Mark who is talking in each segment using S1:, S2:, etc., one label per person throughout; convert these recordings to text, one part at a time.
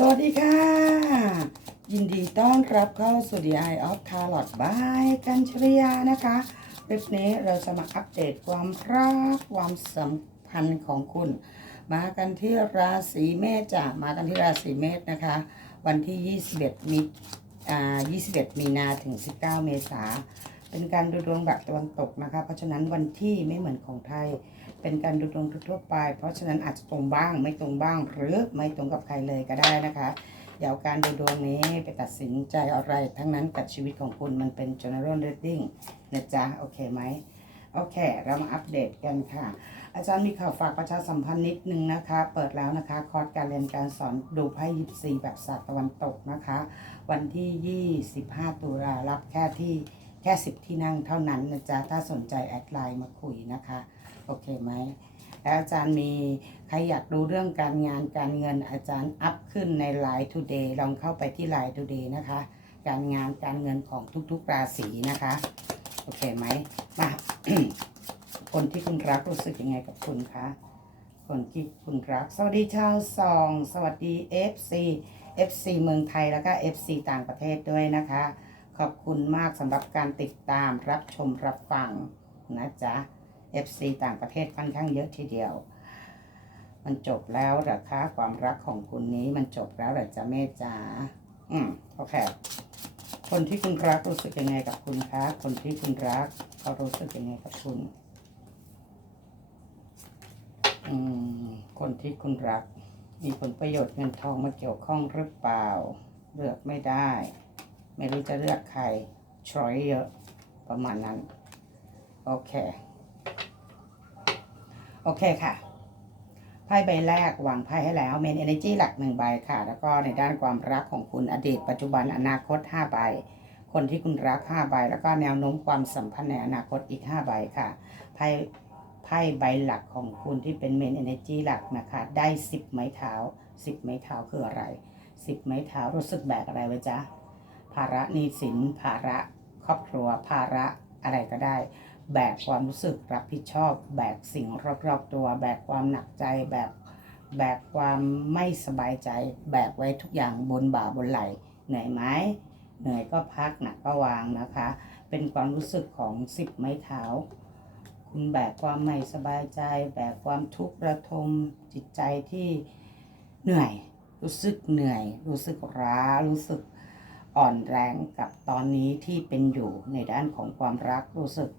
S1: สวัสดีค่ะ ยินดีต้อนรับเข้าสู่ The Eye of Carrot by กัญชริยานะคะคลิปนี้เราจะมาอัปเดตความรักความสัมพันธ์ของคุณ มากันที่ราศีเมษจ้ะมากันที่ราศีเมษนะคะ วันที่ 21มีอ่า21 มีนาถึง 19 เมษาเป็นการดูดวงแบบตะวันตกนะคะ เพราะฉะนั้นวันที่ไม่เหมือนของไทย เป็นการดูดวงทั่วไป เพราะฉะนั้นอาจจะตรงบ้างไม่ตรงบ้าง หรือไม่ตรงกับใครเลยก็ได้นะคะอย่าเอาการดูดวงนี้ไปตัดสินใจอะไร ทั้งนั้นกับชีวิตของคุณมันเป็น general reading นะจ๊ะ โอเคไหมโอเค เรามาอัปเดตกันค่ะ อาจารย์มีข่าวฝากประชาสัมพันธ์นิดนึงนะคะ เปิดแล้วนะคะ คอร์สการเรียนการสอนดูไพ่ยิปซีแบบศาสตร์ตะวันตกนะคะ วันที่ 25 ตุลารับแค่ที่แค่ 10 ที่นั่งเท่านั้นนะจ๊ะ ถ้าสนใจแอดไลน์มาคุยนะคะ โอเคไหมแล้วอาจารย์มีใครอยากดูเรื่องการงานการเงินอาจารย์อัพขึ้นใน Line Today ลองเข้าไปที่ Line Today นะคะ การงานการเงินของทุกๆราศีนะคะ โอเคไหมมาคนที่คุณรักรู้สึกยังไงกับคุณคะคนที่คุณรัก สวัสดีชาวซอง สวัสดี FC FC เมืองไทยแล้วก็ FC ต่างประเทศด้วยนะคะ ขอบคุณมากสำหรับการติดตามรับชมรับฟังนะจ๊ะ FC ต่างประเทศค่อนข้างเยอะทีเดียว มันจบแล้วหรอคะความรักของคุณนี้มันจบแล้วเหรอจะเมธจ๋าอืมโอเคคนที่คุณรักรู้สึกยังไงกับคุณคะคนที่คุณรักเขารู้สึกยังไงกับคุณอืมคนที่คุณรัก มีผลประโยชน์เงินทองมาเกี่ยวข้องหรือเปล่า เลือกไม่ได้ ไม่รู้จะเลือกใครช้อยเยอะประมาณนั้น โอเค โอเคค่ะ ไพ่ใบแรกวางไพ่ให้แล้วเมนเอเนจีหลักหนึ่งใบค่ะ แล้วก็ในด้านความรักของคุณอดีต ปัจจุบันอนาคตห้าใบ คนที่คุณรักห้าใบ แล้วก็แนวโน้มความสัมพันธ์ในอนาคตอีกห้าใบค่ะ ไพ่ไพ่ใบหลักของคุณที่เป็นเมนเอเนจีหลักนะคะ ได้สิบไม้เท้าสิบไม้เท้าคืออะไรสิบไม้เท้ารู้สึกแบกอะไรไว้จ๊ะภาระหนี้สินภาระครอบครัวภาระอะไรก็ได้ แบกความรู้สึกรับผิดชอบ แบกสิ่งรอบๆตัว แบกความหนักใจ แบกแบกความไม่สบายใจ แบกไว้ทุกอย่างบนบ่าบนไหลเหนื่อยไหมเหนื่อยก็พักหนักก็วางนะคะ เป็นความรู้สึกของสิบไม้เท้าคุณแบกความไม่สบายใจ แบกความทุกข์ระทมจิตใจที่เหนื่อย รู้สึกเหนื่อย รู้สึกล้า รู้สึกอ่อนแรงกับตอนนี้ที่เป็นอยู่ในด้านของความรักรู้สึก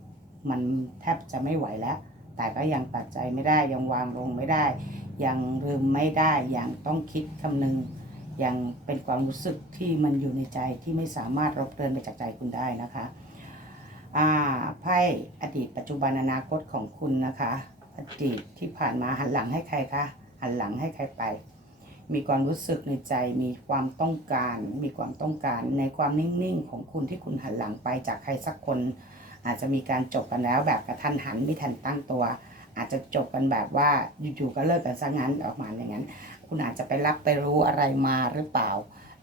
S1: มันแทบจะไม่ไหวแล้ว แต่ก็ยังตัดใจไม่ได้ยังวางลงไม่ได้ ยังลืมไม่ได้ยังต้องคิดคำนึงยังเป็นความรู้สึกที่มันอยู่ในใจที่ไม่สามารถรบเดินไปจากใจคุณได้นะคะอ่าไพ่อดีตปัจจุบันอนาคตของคุณนะคะ อดีตที่ผ่านมาหันหลังให้ใครคะหันหลังให้ใครไป มีความรู้สึกในใจมีความต้องการ มีความต้องการในความนิ่งๆของคุณที่คุณหันหลังไปจากใครสักคน อาจจะมีการจบกันแล้วแบบกระทันหันไม่ทันตั้งตัว อาจจะจบกันแบบว่าอยู่ๆก็เลิกกันซะงั้นออกมาอย่างนั้น คุณอาจจะไปรับไปรู้อะไรมาหรือเปล่า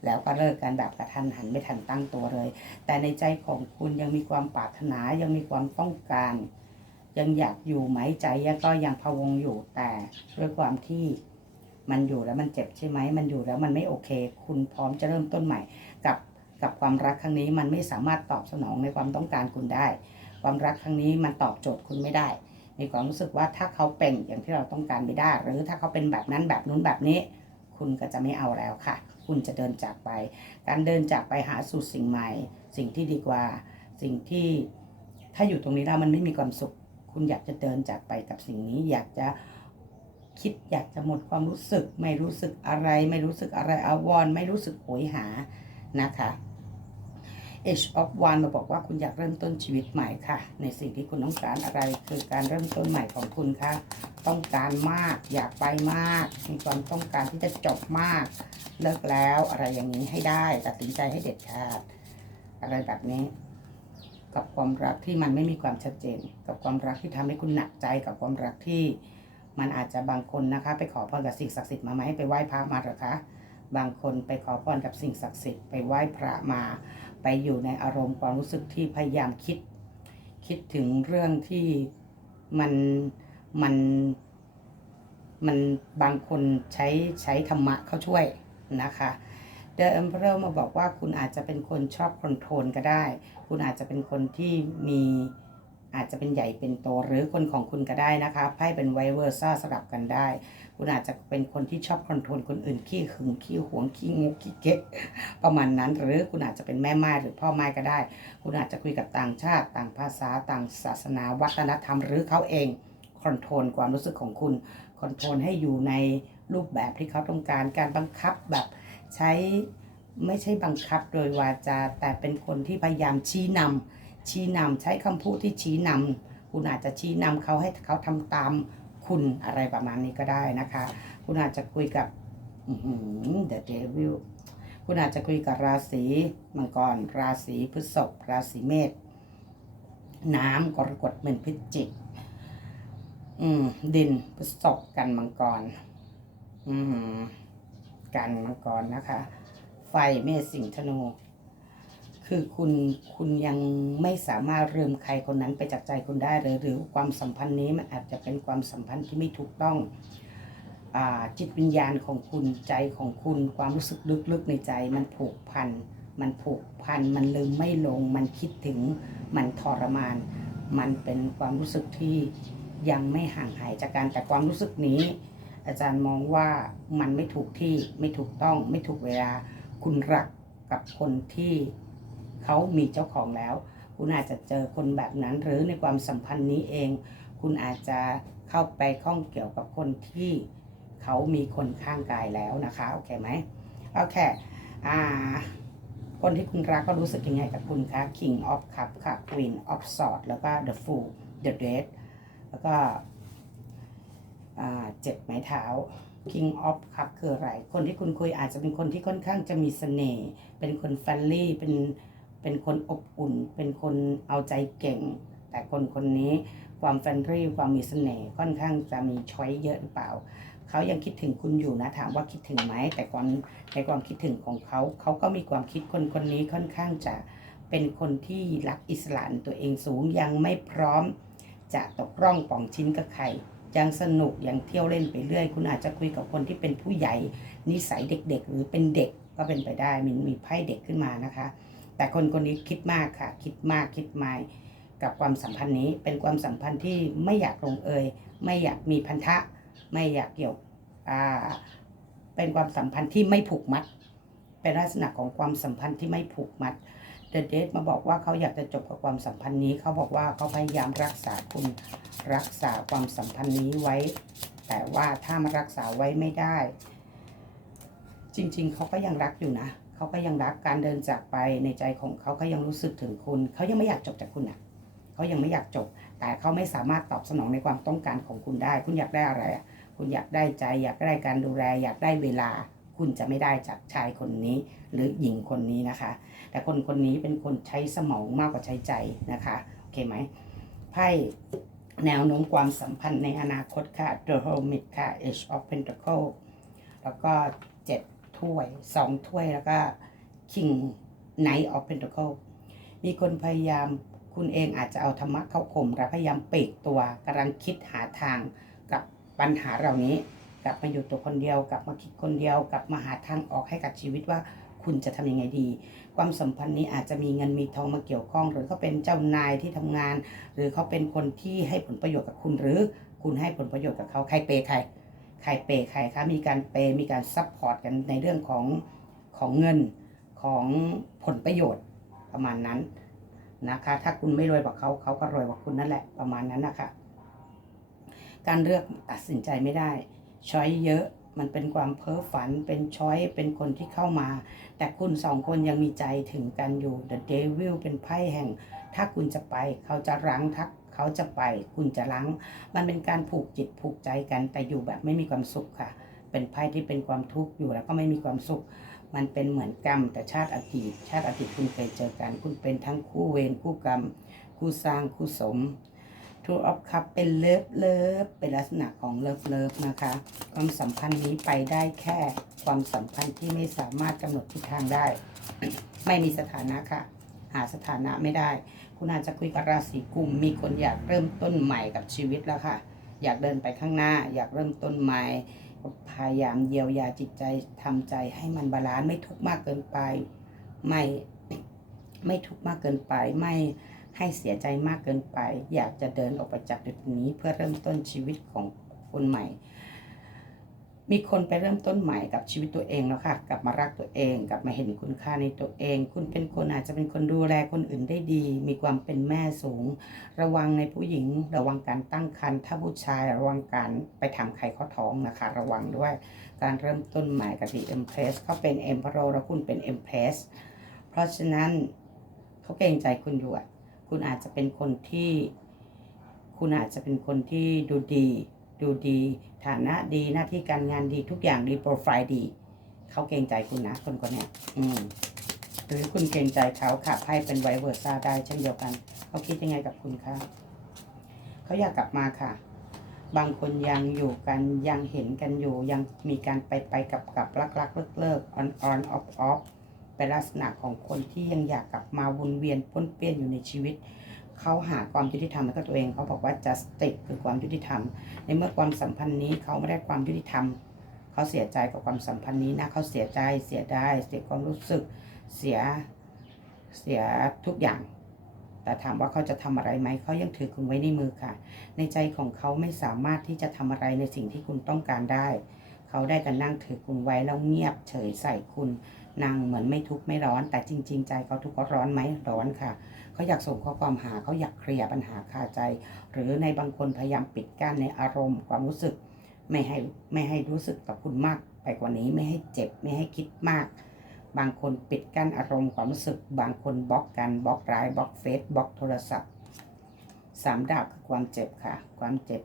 S1: แล้วก็เลิกกันแบบกระทันหันไม่ทันตั้งตัวเลย แต่ในใจของคุณยังมีความปรารถนายังมีความต้องการ ยังอยากอยู่ไหมใจยังก็ยังพะวงอยู่แต่ด้วยความที่มันอยู่แล้วมันเจ็บใช่ไหม มันอยู่แล้วมันไม่โอเค คุณพร้อมจะเริ่มต้นใหม่ กับความรักครั้งนี้มันไม่สามารถตอบสนองในความต้องการคุณได้ ความรักครั้งนี้มันตอบโจทย์คุณไม่ได้ มีความรู้สึกว่าถ้าเขาเป็นอย่างที่เราต้องการไม่ได้ หรือถ้าเขาเป็นแบบนั้นแบบนู้นแบบนี้ คุณก็จะไม่เอาแล้วค่ะ คุณจะเดินจากไป การเดินจากไปหาสู่สิ่งใหม่ สิ่งที่ดีกว่า สิ่งที่ถ้าอยู่ตรงนี้แล้วมันไม่มีความสุข คุณอยากจะเดินจากไปกับสิ่งนี้ อยากจะคิดอยากจะหมดความรู้สึก ไม่รู้สึกอะไร ไม่รู้สึกอะไรอาวรไม่รู้สึกโหยหา นะคะ Age of One มาบอกว่าคุณอยากเริ่มต้นชีวิตใหม่ค่ะ ในสิ่งที่คุณต้องการอะไรคือการเริ่มต้นใหม่ของคุณค่ะ ต้องการมากอยากไปมากมีความต้องการที่จะจบมาก เลิกแล้วอะไรอย่างนี้ให้ได้ตัดสินใจให้เด็ดขาด อะไรแบบนี้ กับความรักที่มันไม่มีความชัดเจน กับความรักที่ทำให้คุณหนักใจกับความรักที่ มันอาจจะบางคนนะคะ ไปขอพรกับสิ่งศักดิ์สิทธิ์มาไหมไปไหว้พระมาหรอคะ บางคนไปขอพรกับสิ่งศักดิ์สิทธิ์ไปไหว้พระมา ไปอยู่ในอารมณ์ความรู้สึกที่พยายามคิด คิดถึงเรื่องที่มันมันมันบางคนใช้ใช้ธรรมะเข้าช่วยนะคะเดอะเอ็มเพอร์มาบอกว่าคุณอาจจะเป็นคนชอบคอนโทรลก็ได้ คุณอาจจะเป็นคนที่มี อาจจะเป็นใหญ่เป็นโตหรือคนของคุณก็ได้นะคะไพ่เป็นไวเวอร์ซ่าสลับกันได้ คุณอาจจะเป็นคนที่ชอบคอนโทรลคนอื่นขี้หึงขี้หวงขี้งกขี้เก๊กประมาณนั้น หรือคุณอาจจะเป็นแม่ไม้หรือพ่อไม้ก็ได้ คุณอาจจะคุยกับต่างชาติ ต่างภาษา ต่างศาสนา วัฒนธรรม หรือเขาเองคอนโทรลความรู้สึกของคุณคอนโทรลให้อยู่ในรูปแบบที่เขาต้องการการบังคับแบบใช้ไม่ใช่บังคับโดยวาจาแต่เป็นคนที่พยายามชี้นำ ชี้นำใช้คำพูดที่ชี้นำคุณอาจจะชี้นำเขาให้เขาทำตามคุณอะไรประมาณนี้ก็ได้นะคะ คุณอาจจะคุยกับเดอะเดวิลคุณอาจจะคุยกับราศีมังกร ราศีพฤษภราศีเมษน้ำกรกฎเหมือนพิจิกอืมดินพฤษภกันมังกร อืมกันมังกรนะคะ ไฟเมษสิงห์ธนู คือคุณคุณยังไม่สามารถเริ่มใครคนนั้นไปจากใจคุณได้เลยหรือความสัมพันธ์นี้มันอาจจะเป็นความสัมพันธ์ที่ไม่ถูกต้องอจิตวิญญาณของคุณใจของคุณความรู้สึกลึกๆในใจ มันผูกพัน มันผูกพัน มันลืมไม่ลง มันคิดถึง มันทรมาน มันเป็นความรู้สึกที่ยังไม่ห่างหายจากการแต่ความรู้สึกนี้ อาจารย์มองว่ามันไม่ถูกที่ไม่ถูกต้องไม่ถูกเวลาคุณรักกับคนที่ เขามีเจ้าของแล้ว คุณอาจจะเจอคนแบบนั้น หรือในความสัมพันธ์นี้เอง คุณอาจจะเข้าไปข้องเกี่ยวกับคนที่เขามีคนข้างกายแล้วนะคะโอเคไหมโอเคอ่าคนที่คุณรักก็รู้สึกยังไงกับคุณคะ King of Cup ค่ะ Queen of Swords แล้วก็ The Fool The Dead แล้วก็เจ็ดไม้เท้า King of Cup คืออะไร คนที่คุณคุยอาจจะเป็นคนที่ค่อนข้างจะมีเสน่ห์ เป็นคนแฟรนลี่ เป็น เป็นคนอบอุ่น เป็นคนเอาใจเก่ง แต่คนคนนี้ความแฟรนลี่ความมีเสน่ห์ค่อนข้างจะมีช้อยเยอะหรือเปล่า เขายังคิดถึงคุณอยู่นะถามว่าคิดถึงไหมแต่ความในความคิดถึงของเขา เขาก็มีความคิดคนคนนี้ค่อนข้างจะเป็นคนที่รักอิสระตัวเองสูงยังไม่พร้อม จะตกร่องป่องชิ้นกับใครยังสนุกยังเที่ยวเล่นไปเรื่อย คุณอาจจะคุยกับคนที่เป็นผู้ใหญ่นิสัยเด็กๆ หรือเป็นเด็กก็เป็นไปได้มีมีไพ่เด็กขึ้นมานะคะ แต่คนคนนี้คิดมากค่ะ คิดมากคิดไม่กับความสัมพันธ์นี้เป็นความสัมพันธ์ที่ไม่อยากลงเอย ไม่อยากมีพันธะ ไม่อยากเกี่ยวอ่าเป็นความสัมพันธ์ที่ไม่ผูกมัด เป็นลักษณะของความสัมพันธ์ที่ไม่ผูกมัดเดอะเดทมาบอกว่าเขาอยากจะจบกับความสัมพันธ์นี้ เขาบอกว่าเขาพยายามรักษาคุณรักษาความสัมพันธ์นี้ไว้ แต่ว่าถ้ามันรักษาไว้ไม่ได้ จริง ๆ เขาก็ยังรักอยู่นะ เขาก็ยังรักการเดินจากไปในใจของเขาเขายังรู้สึกถึงคุณ เขายังไม่อยากจบจากคุณอะเขายังไม่อยากจบ แต่เขาไม่สามารถตอบสนองในความต้องการของคุณได้ คุณอยากได้อะไรอะคุณอยากได้ใจ อยากได้การดูแล อยากได้เวลา คุณจะไม่ได้จากชายคนนี้ หรือหญิงคนนี้นะคะ แต่คนคนนี้เป็นคนใช้สมองมากกว่าใช้ใจนะคะโอเคไหมไพ่แนวโน้มความสัมพันธ์ในอนาคตค่ะ The Hermit ค่ะ Age of Pentacle แล้วก็เจ็ด ถ้วยสองถ้วยแล้วก็ King Knight of Pentacle มีคนพยายามคุณเองอาจจะเอาธรรมะเข้าข่มและพยายามปลีกตัวกำลังคิดหาทางกับปัญหาเหล่านี้ กลับมาอยู่ตัวคนเดียวกลับมาคิดคนเดียว กลับมาหาทางออกให้กับชีวิตว่าคุณจะทำยังไงดี ความสัมพันธ์นี้อาจจะมีเงินมีทองมาเกี่ยวข้อง หรือเขาเป็นเจ้านายที่ทำงาน หรือเขาเป็นคนที่ให้ผลประโยชน์กับคุณหรือคุณให้ผลประโยชน์กับเขาใครเปย์ใคร ใครเปย์ใครคะมีการเปย์มีการซัพพอร์ตกันในเรื่องของของเงินของผลประโยชน์ประมาณนั้นนะคะ ถ้าคุณไม่รวยกว่าเขาเขาก็รวยกว่าคุณนั่นแหละประมาณนั้นนะคะการเลือกตัดสินใจไม่ได้ช้อยเยอะมันเป็นความเพ้อฝันเป็นช้อยเป็นคนที่เข้ามา แต่คุณสองคนยังมีใจถึงกันอยู่ The Devil เป็นไพ่แห่ง ถ้าคุณจะไปเขาจะรั้งทัก เขาจะไป คุณจะรั้งมันเป็นการผูกจิตผูกใจกัน แต่อยู่แบบไม่มีความสุขค่ะ เป็นไพ่ที่เป็นความทุกข์อยู่แล้วก็ไม่มีความสุข มันเป็นเหมือนกรรม แต่ชาติอดีต ชาติอดีตคุณเคยเจอกัน คุณเป็นทั้งคู่เวรคู่กรรม คู่สร้างคู่สมทูออฟคัพเป็นเลิฟเลิฟเป็นลักษณะของเลิฟเลิฟนะคะ ความสัมพันธ์นี้ไปได้แค่ความสัมพันธ์ที่ไม่สามารถกำหนดทิศทางได้ ไม่มีสถานะค่ะ หาสถานะไม่ได้ คุณอาจจะคุยกับราศีกุมมีคนอยากเริ่มต้นใหม่กับชีวิตแล้วค่ะ อยากเดินไปข้างหน้า อยากเริ่มต้นใหม่พยายามเยียวยาจิตใจทำใจให้มันบาลานซ์ไม่ทุกข์มากเกินไป ไม่ไม่ทุกข์มากเกินไป ไม่ให้เสียใจมากเกินไป อยากจะเดินออกไปจากจุดนี้เพื่อเริ่มต้นชีวิตของคนใหม่ มีคนไปเริ่มต้นใหม่กับชีวิตตัวเองแล้วค่ะ กลับมารักตัวเอง กลับมาเห็นคุณค่าในตัวเอง คุณเป็นคนอาจจะเป็นคนดูแลคนอื่นได้ดี มีความเป็นแม่สูง ระวังในผู้หญิง ระวังการตั้งครรภ์ ถ้าผู้ชายระวังการไปทำไข่ข้อท้องนะคะ ระวังด้วย การเริ่มต้นใหม่กับที่ Empress เขาเป็น Emperor แล้วคุณเป็น Empress เพราะฉะนั้นเขาเกรงใจคุณอยู่คุณอาจจะเป็นคนที่ คุณอาจจะเป็นคนที่ดูดี ดูดี ฐานะดีหน้าที่การงานดีทุกอย่างดีโปรไฟล์ดี เขาเกรงใจคุณนะคนคนนี้อืมหรือคุณเกรงใจเขาค่ะไพ่เป็นไวเวอร์ซาได้เช่นเดียวกัน เขาคิดยังไงกับคุณคะเขาอยากกลับมาค่ะ บางคนยังอยู่กันยังเห็นกันอยู่ยังมีการไปไปกับกับรักรักเลิกเลิกออนออนออฟออฟเป็นลักษณะของคนที่ยังอยากกลับมาวนเวียนป้นเปี้ยนอยู่ในชีวิต เขาหาความยุติธรรมให้กับตัวเอง เขาบอกว่า justice คือความยุติธรรม ในเมื่อความสัมพันธ์นี้เขาไม่ได้ความยุติธรรม เขาเสียใจกับความสัมพันธ์นี้นะเขาเสียใจเสียได้เสียความรู้สึกเสียเสียทุกอย่าง แต่ถามว่าเขาจะทำอะไรไหมเขายังถือคุณไว้ในมือค่ะ ในใจของเขาไม่สามารถที่จะทำอะไรในสิ่งที่คุณต้องการได้ เขาได้แต่นั่งถือคุณไว้แล้วเงียบเฉยใส่คุณนางเหมือนไม่ทุกข์ไม่ร้อน แต่จริง ๆ ใจเขาทุกข์ร้อนไหมร้อนค่ะ เขาอยากส่งข้อความหาเขาอยากเคลียร์ปัญหาคาใจ หรือในบางคนพยายามปิดกั้นในอารมณ์ความรู้สึก ไม่ให้ไม่ให้รู้สึกกับคุณมากไปกว่านี้ไม่ให้เจ็บไม่ให้คิดมาก บางคนปิดกั้นอารมณ์ความรู้สึก บางคนบล็อกกันบล็อกไลน์บล็อกเฟซบล็อกโทรศัพท์สามดาบคือความเจ็บค่ะ ความเจ็บ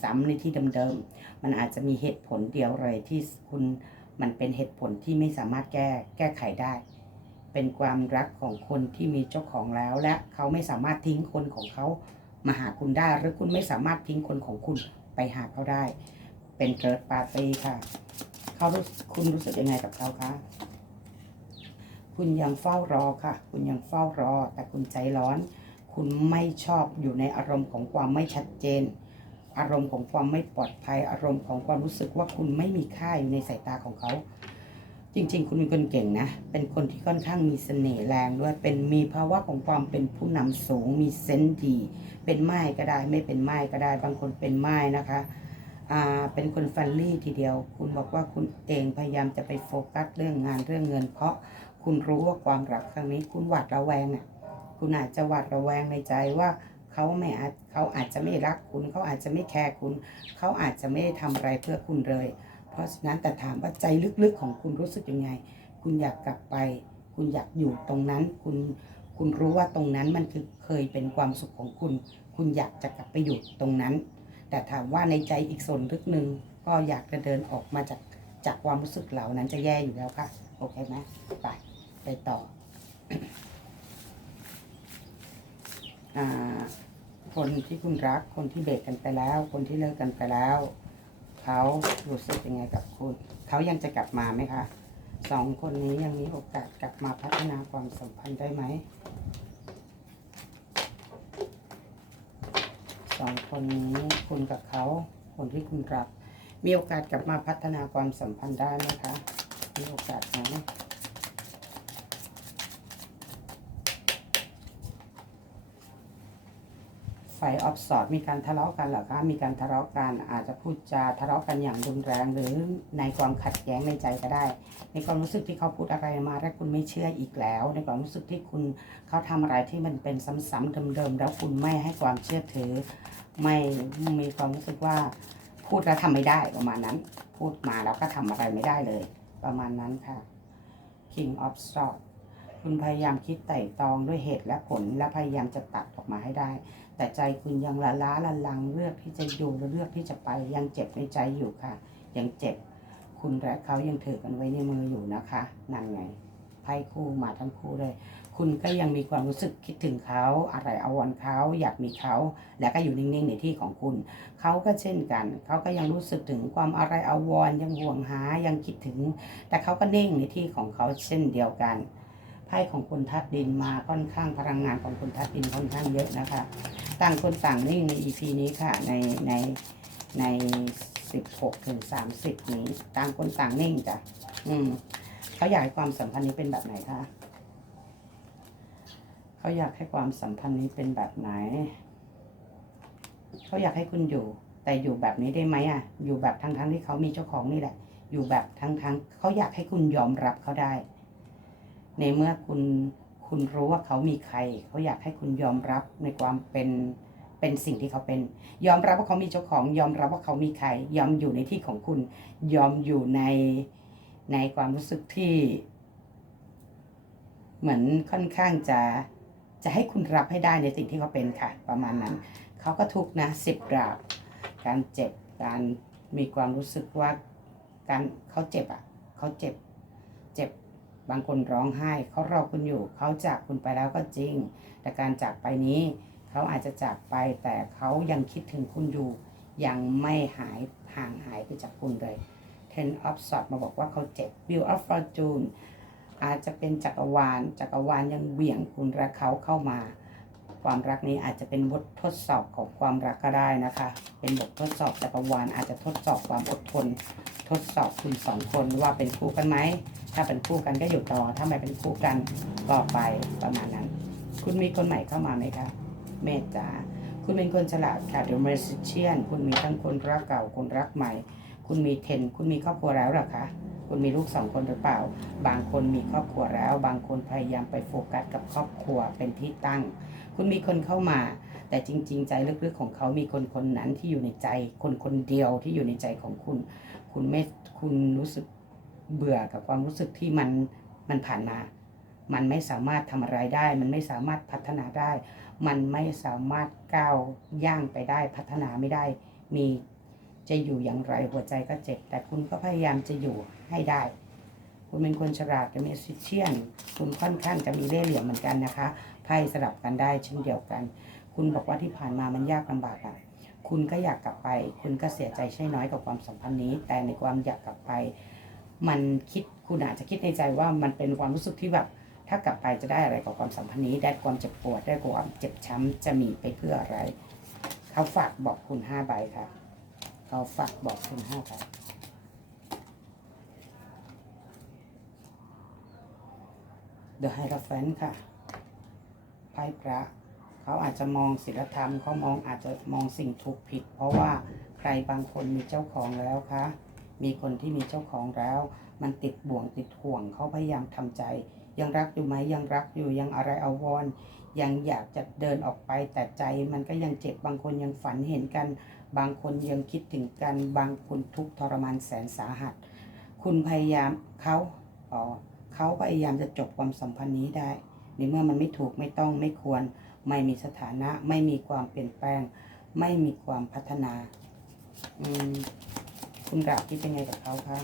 S1: ซ้ำๆในที่เดิมๆ มันอาจจะมีเหตุผลเดียวเลยที่คุณมันเป็นเหตุผลที่ไม่สามารถแก้แก้ไขได้ เป็นความรักของคนที่มีเจ้าของแล้วและเขาไม่สามารถทิ้งคนของเขามาหาคุณได้ หรือคุณไม่สามารถทิ้งคนของคุณไปหาเขาได้ เป็นเกิร์ดปาร์ตี้ค่ะ เขาคุณรู้สึกยังไงกับเขาคะ คุณยังเฝ้ารอค่ะ คุณยังเฝ้ารอ แต่คุณใจร้อน คุณไม่ชอบอยู่ในอารมณ์ของความไม่ชัดเจน อารมณ์ของความไม่ปลอดภัย อารมณ์ของความรู้สึกว่าคุณไม่มีค่าอยู่ในสายตาของเขา จริง ๆ คุณเป็นคนเก่งนะ เป็นคนที่ค่อนข้างมีเสน่ห์แรงด้วย เป็นมีภาวะของความเป็นผู้นำสูง มีเซนส์ดี เป็นไม้ก็ได้ ไม่เป็นไม้ก็ได้ บางคนเป็นไม้นะคะอ่าเป็นคนฟรนลี่ทีเดียว คุณบอกว่าคุณเองพยายามจะไปโฟกัสเรื่องงานเรื่องเงิน เพราะคุณรู้ว่าความรักครั้งนี้ คุณหวาดระแวงอะ คุณอาจจะหวาดระแวงในใจว่าเขาไม่อาจเขาอาจจะไม่รักคุณ เขาอาจจะไม่แคร์คุณ เขาอาจจะไม่ได้ทำอะไรเพื่อคุณเลย เพราะฉะนั้นแต่ถามว่าใจลึกๆของคุณรู้สึกยังไง คุณอยากกลับไป คุณอยากอยู่ตรงนั้น คุณ คุณรู้ว่าตรงนั้นมันคือเคยเป็นความสุขของคุณ คุณอยากจะกลับไปอยู่ตรงนั้น แต่ถามว่าในใจอีกส่วนลึกหนึ่งก็อยากจะเดินออกมาจากจากความรู้สึกเหล่านั้นจะแย่อยู่แล้วค่ะ โอเคไหมไป ไปต่ออ่าคนที่คุณรัก คนที่เบรกกันไปแล้ว คนที่เลิกกันไปแล้ว เขารู้สึกยังไงกับคุณ เขายังจะกลับมาไหมคะสองคนนี้ยังมีโอกาสกลับมาพัฒนาความสัมพันธ์ได้ไหมสองคนนี้คุณกับเขาคนที่คุณรักมีโอกาสกลับมาพัฒนาความสัมพันธ์ได้ไหมคะมีโอกาสไหม ไฟออฟสอดมีการทะเลาะกันเหรอคะ มีการทะเลาะกันอาจจะพูดจาทะเลาะกันอย่างรุนแรงหรือในความขัดแย้งในใจก็ได้ ในความรู้สึกที่เขาพูดอะไรมาแล้วคุณไม่เชื่ออีกแล้ว ในความรู้สึกที่คุณเขาทำอะไรที่มันเป็นซ้ำๆเดิมๆแล้วคุณไม่ให้ความเชื่อถือ ไม่มีความรู้สึกว่าพูดแล้วทำไม่ได้ประมาณนั้น พูดมาแล้วก็ทำอะไรไม่ได้เลย ประมาณนั้นค่ะ King of Swords คุณพยายามคิดไต่ตรองด้วยเหตุและผลและพยายามจะตัดออกมาให้ได้ แต่ใจคุณยังละล้าละลังเลือกที่จะอยู่และเลือกที่จะไปยังเจ็บในใจอยู่ค่ะ ยังเจ็บ คุณและเขายังถือกันไว้ในมืออยู่นะคะนั่นไงไพ่คู่มาทั้งคู่เลย คุณก็ยังมีความรู้สึกคิดถึงเขาอะไรเอาวันเขาอยากมีเขา และก็อยู่นิ่งๆในที่ของคุณ เขาก็เช่นกัน เขาก็ยังรู้สึกถึงความอะไรเอาวรณ์ยังห่วงหายังคิดถึง แต่เขาก็นิ่งในที่ของเขาเช่นเดียวกัน ไพ่ของคุณทัดดินมาค่อนข้างพลังงานของคุณทัดดินค่อนข้างเยอะนะคะ ต่างคนต่างนิ่งใน EP นี้ค่ะ ในในในสิบหกถึงสามสิบนี้ ต่างคนต่างนิ่งจ้ะอืมเขาอยากให้ความสัมพันธ์นี้เป็นแบบไหนคะเขาอยากให้ความสัมพันธ์นี้เป็นแบบไหน เขาอยากให้คุณอยู่ แต่อยู่แบบนี้ได้ไหมอะ อยู่แบบทั้งทั้งๆที่เขามีเจ้าของนี่แหละ อยู่แบบทั้งทั้งๆเขาอยากให้คุณยอมรับเขาได้ ในเมื่อคุณคุณรู้ว่าเขามีใคร เขาอยากให้คุณยอมรับในความเป็นเป็นสิ่งที่เขาเป็น ยอมรับว่าเขามีเจ้าของ ยอมรับว่าเขามีใคร ยอมอยู่ในที่ของคุณ ยอมอยู่ในในความรู้สึกที่ เหมือนค่อนข้างจะจะให้คุณรับให้ได้ในสิ่งที่เขาเป็นค่ะ ประมาณนั้น เขาก็ทุกนะสิบดาบการเจ็บการมีความรู้สึกว่าการเขาเจ็บอะเขาเจ็บ บางคนร้องไห้เขารอคุณอยู่เขาจากคุณไปแล้วก็จริง แต่การจากไปนี้เขาอาจจะจากไปแต่เขายังคิดถึงคุณอยู่ ยังไม่หายห่างหายไปจากคุณเลย Ten of s w o r d มาบอกว่าเขาเจ็บ Wheel of Fortune อาจจะเป็นจักรวาลจักรวาลยังเหวี่ยงคุณและเขาเข้ามา ความรักนี้อาจจะเป็นบททดสอบของความรักก็ได้นะคะ เป็นบททดสอบจักรวาลอาจจะทดสอบความอดทน ทดสอบคุณสองคนว่าเป็นคู่กันไหม ถ้าเป็นคู่กันก็อยู่ต่อ ถ้าไม่เป็นคู่กันก็ไปประมาณนั้น คุณมีคนใหม่เข้ามาไหมคะ เมตตาคุณเป็นคนฉลาดค่ะ The Magician คุณมีทั้งคนรักเก่าคนรักใหม่ คุณมีเทน คุณมีครอบครัวแล้วหรอคะคุณมีลูกสองคนหรือเปล่า บางคนมีครอบครัวแล้ว บางคนพยายามไปโฟกัสกับครอบครัวเป็นที่ตั้ง คุณมีคนเข้ามา แต่จริง ๆ ใจลึกๆของเขามีคนคนนั้นที่อยู่ในใจ คนคนเดียวที่อยู่ในใจของคุณ คุณไม่คุณรู้สึกเบื่อกับความรู้สึกที่มันมันผ่านมา มันไม่สามารถทำอะไรได้ มันไม่สามารถพัฒนาได้ มันไม่สามารถก้าวย่างไปได้พัฒนาไม่ได้ มีจะอยู่อย่างไรหัวใจก็เจ็บ แต่คุณก็พยายามจะอยู่ให้ได้ คุณเป็นคนฉลาดเป็นเมสิเชียน คุณค่อนข้างจะมีเล่ห์เหลี่ยมเหมือนกันนะคะ ไพ่สลับกันได้เช่นเดียวกัน คุณบอกว่าที่ผ่านมามันยากลำบากอะคุณก็อยากกลับไป คุณก็เสียใจใช่น้อยกับความสัมพันธ์นี้ แต่ในความอยากกลับไป มันคิดคุณอาจจะคิดในใจว่ามันเป็นความรู้สึกที่แบบถ้ากลับไปจะได้อะไรกับความสัมพันธ์นี้ ได้ความเจ็บปวด ได้ความเจ็บช้ำ จะมีไปเพื่ออะไร เขาฝากบอกคุณห้าใบค่ะ เขาฝากบอกคุณห้าใบ The Hierophant ค่ะ ไพ่พระ เขาอาจจะมองศีลธรรมเขามองอาจจะมองสิ่งถูกผิด เพราะว่าใครบางคนมีเจ้าของแล้วคะมีคนที่มีเจ้าของแล้ว มันติดบ่วงติดห่วงเขาพยายามทำใจ ยังรักอยู่ไหมยังรักอยู่ยังอะไรเอาวรณ์ยังอยากจะเดินออกไปแต่ใจมันก็ยังเจ็บบางคนยังฝันเห็นกัน บางคนยังคิดถึงกัน บางคนทุกทรมานแสนสาหัส คุณพยายามเขาอ๋อเขาพยายามจะจบความสัมพันธ์นี้ได้ เมื่อมันไม่ถูกไม่ต้องไม่ควร ไม่มีสถานะ ไม่มีความเปลี่ยนแปลง ไม่มีความพัฒนาอืมคุณกราบคิดเป็นไงกับเขาคะ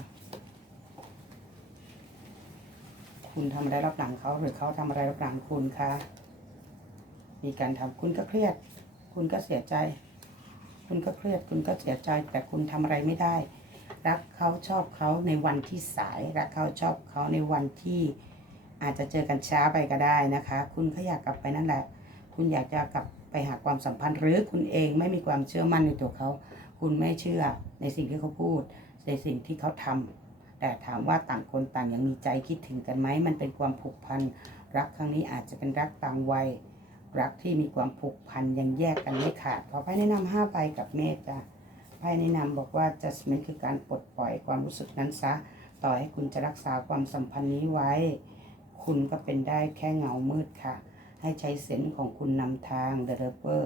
S1: คุณทำอะไรรับหลังเขาหรือเขาทำอะไรรับหลังคุณคะมีการทำคุณก็เครียด คุณก็เสียใจ คุณก็เครียด คุณก็เสียใจ แต่คุณทำอะไรไม่ได้ รักเขาชอบเขาในวันที่สาย รักเขาชอบเขาในวันที่ อาจจะเจอกันช้าไปก็ได้นะคะ คุณก็อยากกลับไปนั่นแหละ คุณอยากจะกลับไปหาความสัมพันธ์ หรือคุณเองไม่มีความเชื่อมั่นในตัวเขา คุณไม่เชื่อในสิ่งที่เขาพูด ในสิ่งที่เขาทำแต่ถามว่าต่างคนต่างยังมีใจคิดถึงกันไหม มันเป็นความผูกพัน รักครั้งนี้อาจจะเป็นรักต่างวัย รักที่มีความผูกพันยังแยกกันไม่ขาด ขอไพ่แนะนำห้าใบกับเมตจ้ะไพ่แนะนำบอกว่า judgment คือการปลดปล่อยความรู้สึกนั้นซะ ต่อให้คุณจะรักษาความสัมพันธ์นี้ไว้ คุณก็เป็นได้แค่เงามืดค่ะ ให้ใช้เซนส์ของคุณนำทาง The r e p e r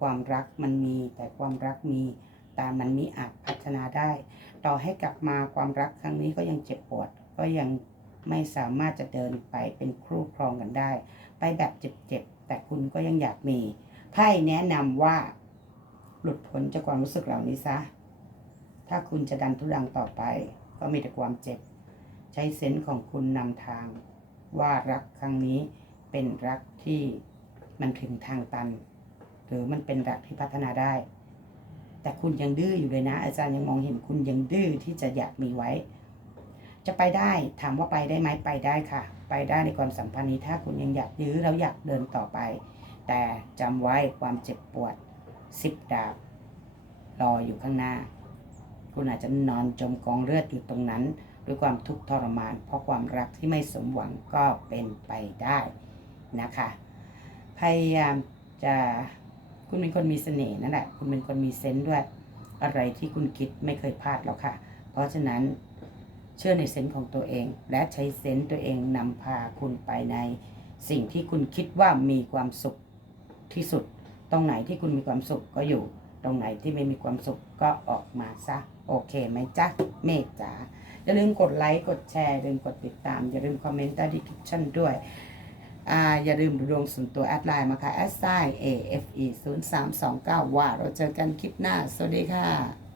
S1: ความรักมันมี แต่ความรักมีแต่มันมิอาจพัฒนาได้ ต่อให้กลับมาความรักครั้งนี้ก็ยังเจ็บปวด ก็ยังไม่สามารถจะเดินไปเป็นคู่ครองกันได้ ไปแบบเจ็บๆแต่คุณก็ยังอยากมีไพ่แนะนำว่า หลุดพ้นจากความรู้สึกเหล่านี้ซะ ถ้าคุณจะดันทุรังต่อไป ก็มีแต่ความเจ็บ ใช้เซนส์ของคุณนำทาง ว่ารักครั้งนี้เป็นรักที่มันถึงทางตัน หรือมันเป็นรักที่พัฒนาได้ แต่คุณยังดื้ออยู่เลยนะ อาจารย์ยังมองเห็นคุณยังดื้อที่จะอยากมีไว้ จะไปได้ถามว่าไปได้ไหมไปได้ค่ะ ไปได้ในความสัมพันธ์นี้ถ้าคุณยังอยากยื้อแล้วอยากเดินต่อไป แต่จำไว้ความเจ็บปวดสิบดาบรออยู่ข้างหน้า คุณอาจจะนอนจมกองเลือดอยู่ตรงนั้น ด้วยความทุกข์ทรมาน เพราะความรักที่ไม่สมหวังก็เป็นไปได้นะคะ พยายามจะคุณเป็นคนมีเสน่ห์นั่นแหละ คุณเป็นคนมีเซนส์ด้วย อะไรที่คุณคิดไม่เคยพลาดหรอกค่ะ เพราะฉะนั้นเชื่อในเซนส์ของตัวเอง และใช้เซนส์ตัวเองนำพาคุณไปในสิ่งที่คุณคิดว่ามีความสุขที่สุด ตรงไหนที่คุณมีความสุขก็อยู่ ตรงไหนที่ไม่มีความสุขก็ออกมาซะ โอเคไหมจ๊ะ เมฆจ๋า อย่าลืมกดไลค์กดแชร์อย่าลืมกดติดตาม อย่าลืมคอมเมนต์ใต้ดีคริปชั่นด้วยอ่าอย่าลืมดูดวงส่วนตัวแอดไลน์มาค่ะแอดไซน์ a f e 0 3 2 9ว่าเราเจอกันคลิปหน้า สวัสดีค่ะ